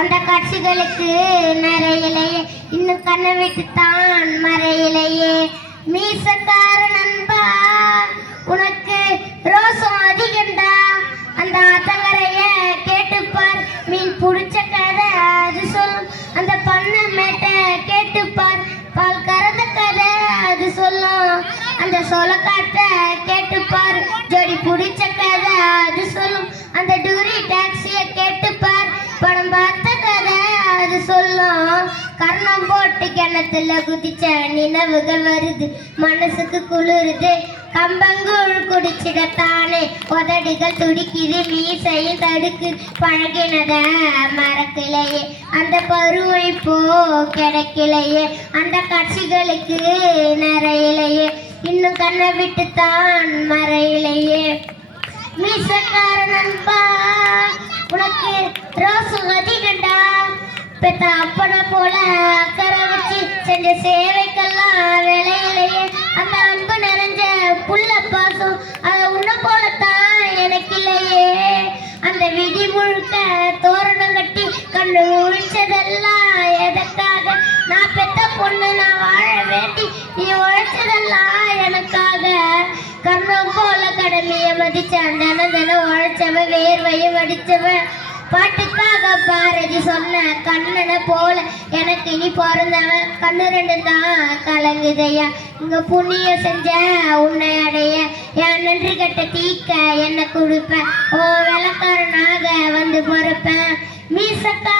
அந்த காட்சிகளுக்கு நிறையிலையே இன்னும் கண்ணை விட்டுத்தான் மறையிலையே. மீசக்கார நண்பா உனக்கு ரோசம் அதிகண்டா, அந்த ஆத்தங்கரைய கேட்டுப்பார். மீன் புடிச்ச கதை அது சொல்லும், அந்த பண்ண மேட்ட கேட்டுப்பார். பால் கறந்த கதை அது சொல்லும், அந்த சொலக்காட்ட கேட்டுப்பார். ஜோடி புடிச்ச கதை அது சொல்லும், அந்த டூரி டாக்ஸிய கேட்டுப்பார். படம் பார்த்த கதை அது சொல்லும், கர்ணம் போட்டு கிணத்துல குதிச்ச நினைவுகள் வருது, மனசுக்கு குளிருது. கம்பங்கூழ் குடிச்சிடத்தானே உதடிகள் துடிக்குது, மீசையும் தடுக்கு பழகினத மறக்கலையே. அந்த பருவை போ கிடைக்கலையே, அந்த காட்சிகளுக்கு நிறையிலையே இன்னும் கண்ணை விட்டுத்தான் மறையிலையே. மீசக்கார நண்பா உனக்கு ரோசம் அதிகண்டா, பெத்த அப்பனை போல அக்கறை வச்சு செஞ்ச சேவைக்கெல்லாம் விலையிலையே. அந்த அன்பு நிறைஞ்ச புள்ள பாசம் அதை உன்ன போலத்தான் எனக்கு இல்லையே. அந்த விதி முழுக்க தோரணம் கட்டி கண்ணு உழிச்சதெல்லாம் எதற்காக? நான் பெத்த பொண்ணு நான் வாழ வேண்டி நீ உழைச்சதெல்லாம் எனக்காக. கர்ணம் போல கடமைய மதிச்சான், தினம் தினம் உழைச்சவன் வேர்வையை வடிச்சவன். பாட்டுக்காக பாரதி சொன்ன கண்ணனை போல எனக்கு இனி பிறந்தவன். கண்ணு ரெண்டு தான் கலங்குதையா, இங்க புண்ணிய செஞ்ச உன்னை அடைய. என் நன்றி கட்ட தீக்க என்ன கொடுப்பேன், ஓ விளக்காரனாக வந்து பொறுப்பேன். மீசக்கா